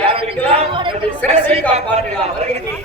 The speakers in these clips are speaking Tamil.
ஆரம்பிக்கலாம் நம்முடைய சிரசை காப்பாற்றலாம் வருகிறேன்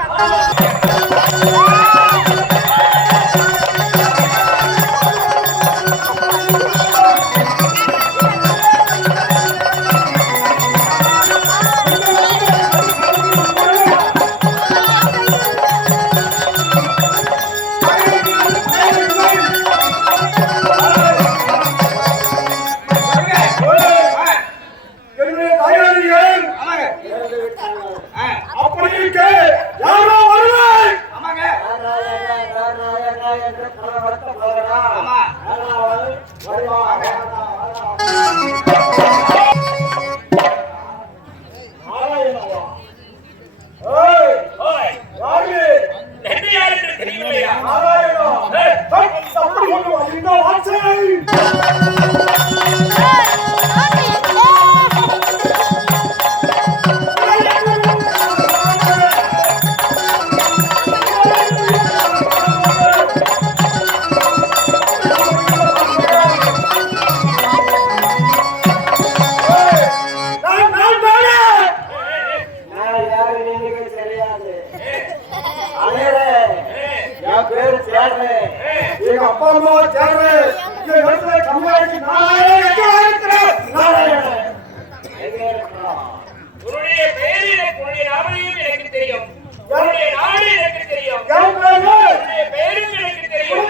உன்னுடைய பேரு எனக்கு உன்னுடைய நாமனையும் எனக்கு தெரியும் உன்னுடைய நாடு எனக்கு தெரியும் உன்னுடைய பேரும் எனக்கு தெரியும்?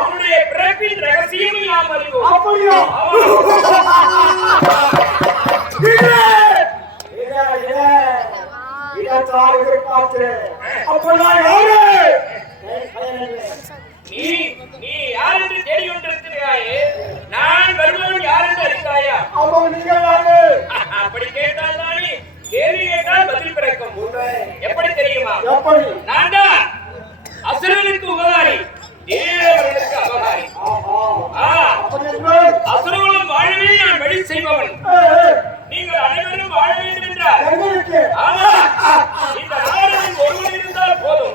உன்னுடைய பிறப்பின் ரகசியமும் நாம் அறிவோம் அப்படியா? இது! இது, இது. இதைத்தான் எதிர்பார்த்தேன். அப்ப நான் யாரு? நீ நீ யார் என்று தேடி கொண்டிருக்கிறாயே நான் வருபவன் யார் என்று அறிந்தாயா? அப்ப நீங்க யாரு? அப்படி கேட்டால் தானே கேள்வி கேட்டால் பதில் பிறக்கும். எப்படி தெரியுமா? எப்படி? நான் தான் அசுரனுக்கு உபகாரி. தேவர்களுக்கு அபகாரி. வாழவே நான் வழி செய்பவன். நீங்கள் அனைவரும் வாழ வேண்டும் இருக்கு? ஆமா. இந்த நாடகம் ஒருவன் இருந்தால் போதும்.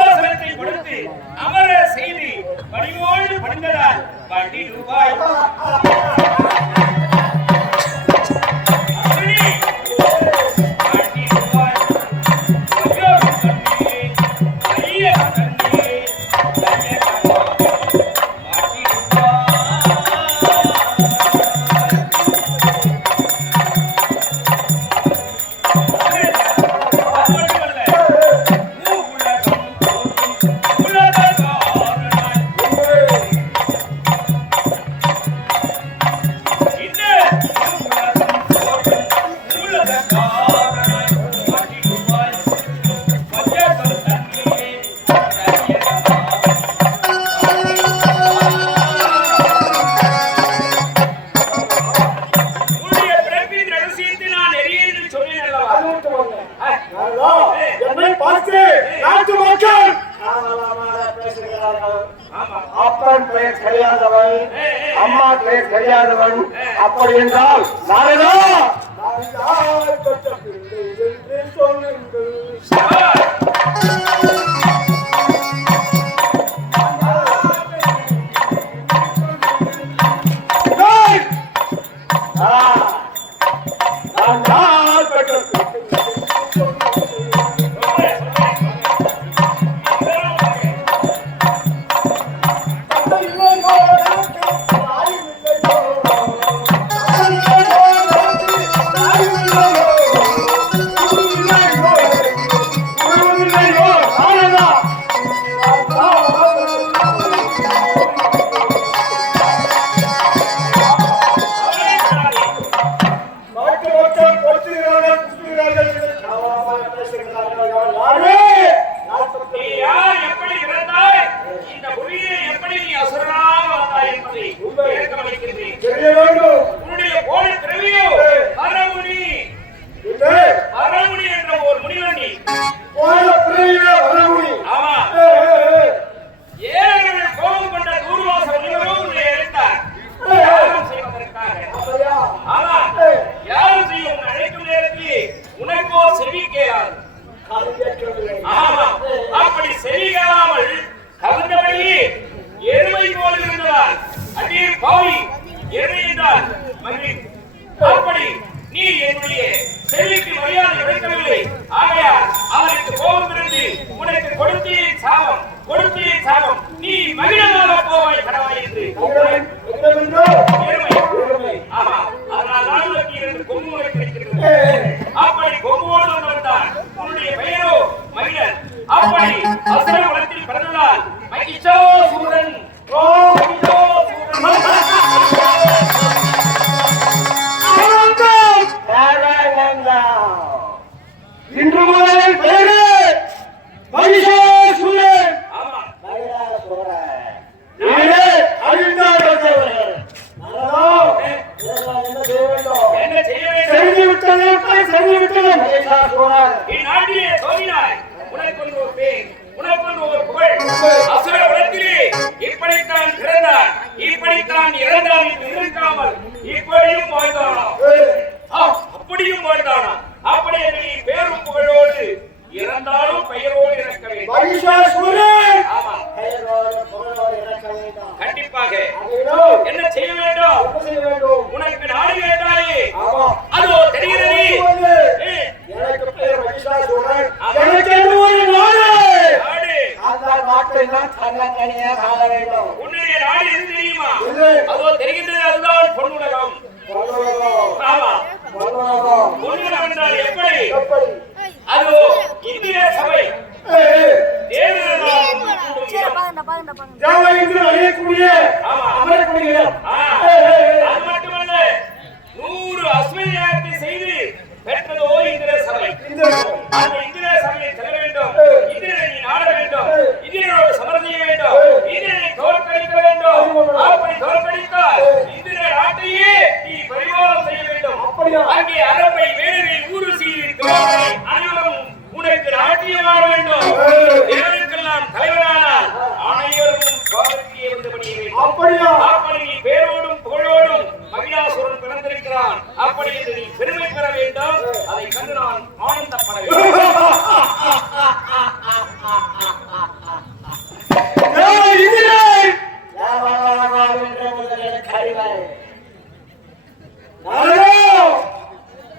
தர்பாசனத்தை கொடுத்து அமர செய்து பணிவோடு பணிந்ததால் வண்டி ரூபாய் தாய் பெற்ற பிள்ளை கொடுத்தேன் ஒரு புகழ். அசுர உலகத்திலே இப்படித்தான் பிறந்தான் இப்படித்தான் இறந்தான் என்று இருக்காமல் இப்படியும் அப்படியும் வாழ்ந்தானா? அப்படியே நீ புகழோடு இறந்தாலும் பெயரோடு கண்டிப்பாக. என்ன செய்ய வேண்டும்? உனக்கு நாடு கேட்டாலே அது தெரிகிறது. எனக்கு பேர் மகிஷாசுரன் அவனுக்கு என்று ஒரு நாடு? அந்த நாட்டில் நான் தன்னங்கனியாக ஆள வேண்டும். உன்னுடைய நாடு எது தெரியுமா? அதோ தெரிகின்றது அதுதான் பொன்னுலகம். பொன்னுலகம் ஆமா. பொன்னுலகம் பொன்னுலகம் என்றால் எப்படி? அது இந்திய சபை. தேவர்களால் தேவை என்று அறியக்கூடிய ஆண்டிய அரப்பை வேடரில் உனக்கு ராஜ்யமாக வேண்டும். தேவனுக்கெல்லாம் தலைவரானால் அனைவரும் பாரதியை வந்தபடியே அப்படியா? அப்படி நீ பேரோடும் புகழோடும் மகிழாசுரன் பிறந்திருக்கிறான். அப்படி என்று நீ பெருமை பெற வேண்டும். அதை கண்டு நான் ஆனந்தப்பட Oh!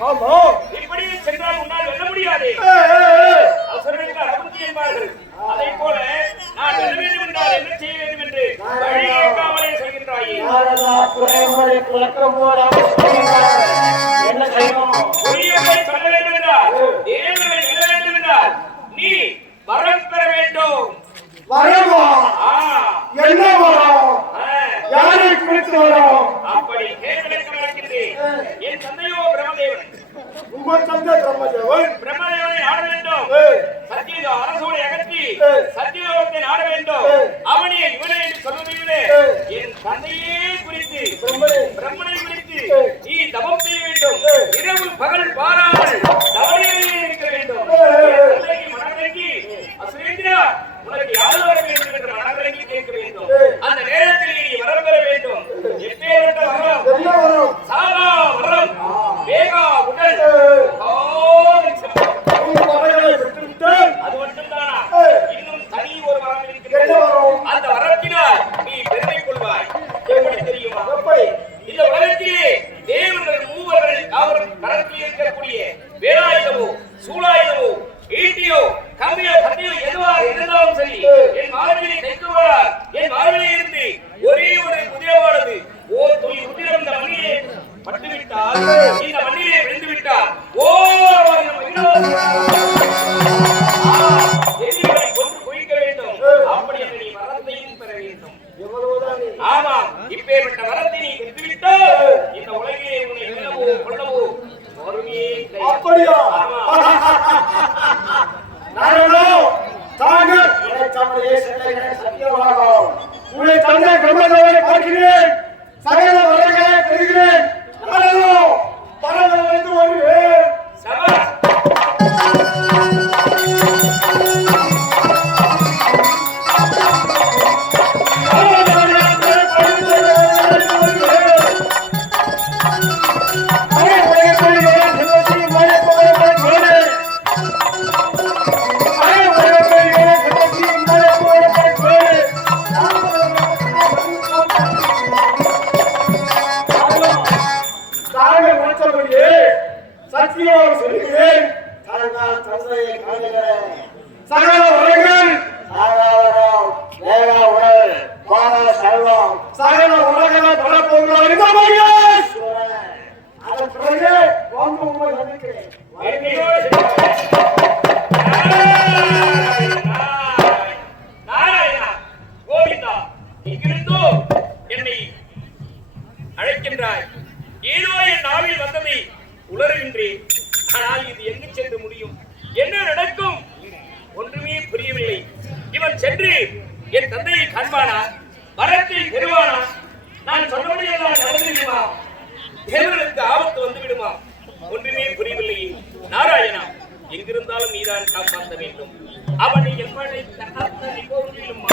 ஆமா. இப்படியே சென்றால் உன்னால் வெல்ல முடியாது. அவசரமிக்க அனுமதி என்பார்கள் அதைப் போல நான் வெல்ல வேண்டும் என்றால் என்ன செய்ய வேண்டும் என்று வழி கேட்காமலே சொல்கின்றாயே. நாரதா குறைமுறை குழக்கம் போல defense. இந்த உலகத்திலே தேவர்கள் மூவர்கள் யாவரும் கரத்தில் இருக்கக்கூடிய வேலாயுதமோ சூலாயுதமோ ஈட்டியோ கம்பியோ எதுவாக இருந்தாலும் சரி என் மார்பிலை தைக்குவார் என் மார்பிலே இருந்து ஒரே ஒரு உதிரமானது ஓ துளி உதிரம் இந்த மண்ணிலே பட்டுவிட்டால் கிடையாது. தாங்கள் இடைத்தமிழே சத்தியமாகும் உங்களை தந்தை பார்க்கிறேன் சகல வரங்களை சத்தியம் சொல்கிறேன். தாழ்ந்தால் தந்தையை காணுகிறேன். சகல வரங்கள் சாகாவரம் வேக உடல் போக செல்வம். சகல உலகளை பரப்போகிறோம். இந்த அதன் பிறகு வந்து உங்களை சந்திக்கிறேன். என்னை அழைக்கின்றாய். ஏதோ என் நாவில் வந்ததை உளறுகின்றேன் ஆனால் இது எங்கு சென்று முடியும்? என்ன நடக்கும்? ஒன்றுமே புரியவில்லை. இவன் சென்று என் தந்தையை காண்பானா? வரத்தை பெறுவானா? நான் சொன்னபடியெல்லாம் நடந்துவிடுமா தேவர்களுக்கு ஆபத்து வந்து விடுமா? ஒன்றுமே புரியவில்லையே நாராயணா எங்கிருந்தாலும் நீதான் காப்பாற்ற வேண்டும். அவனை எவ்வளவு தகர்த்த நிகழ்ச்சியிலும்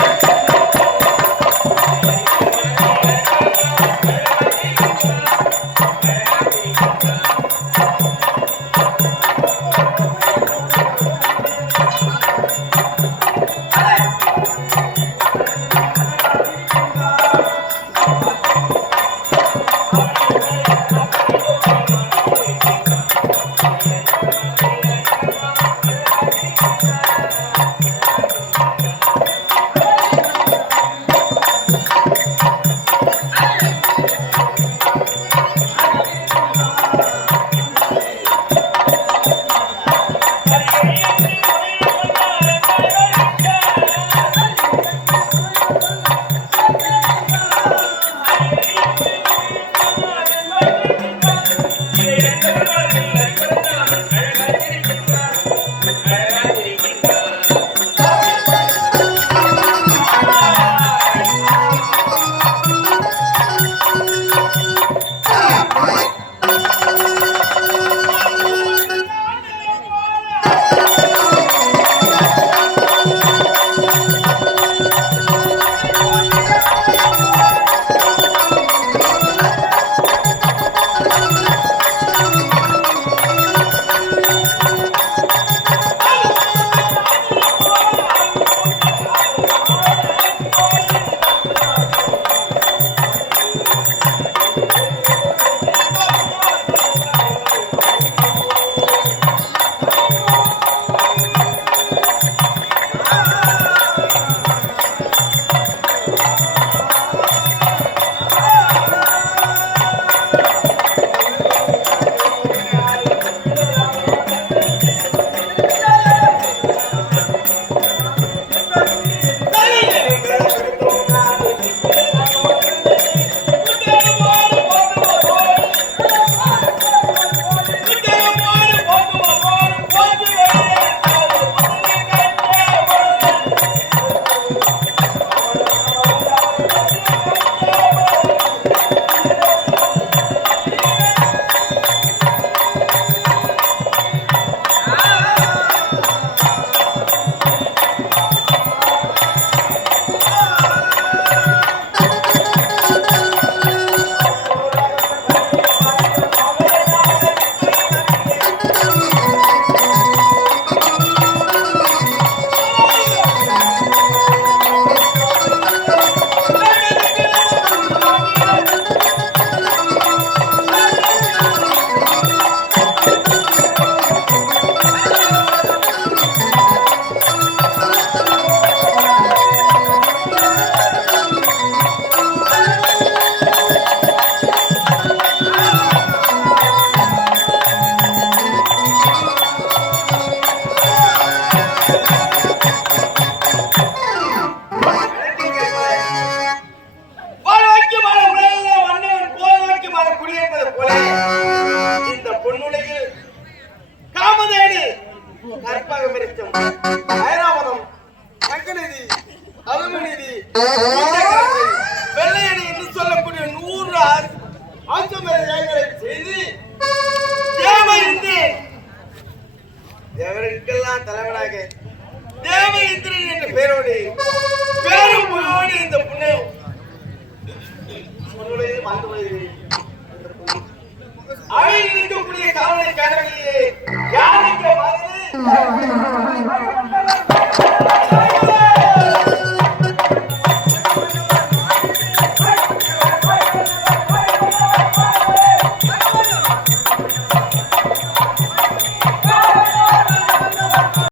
தேவ இந்திரன் என்ற பெயரோடு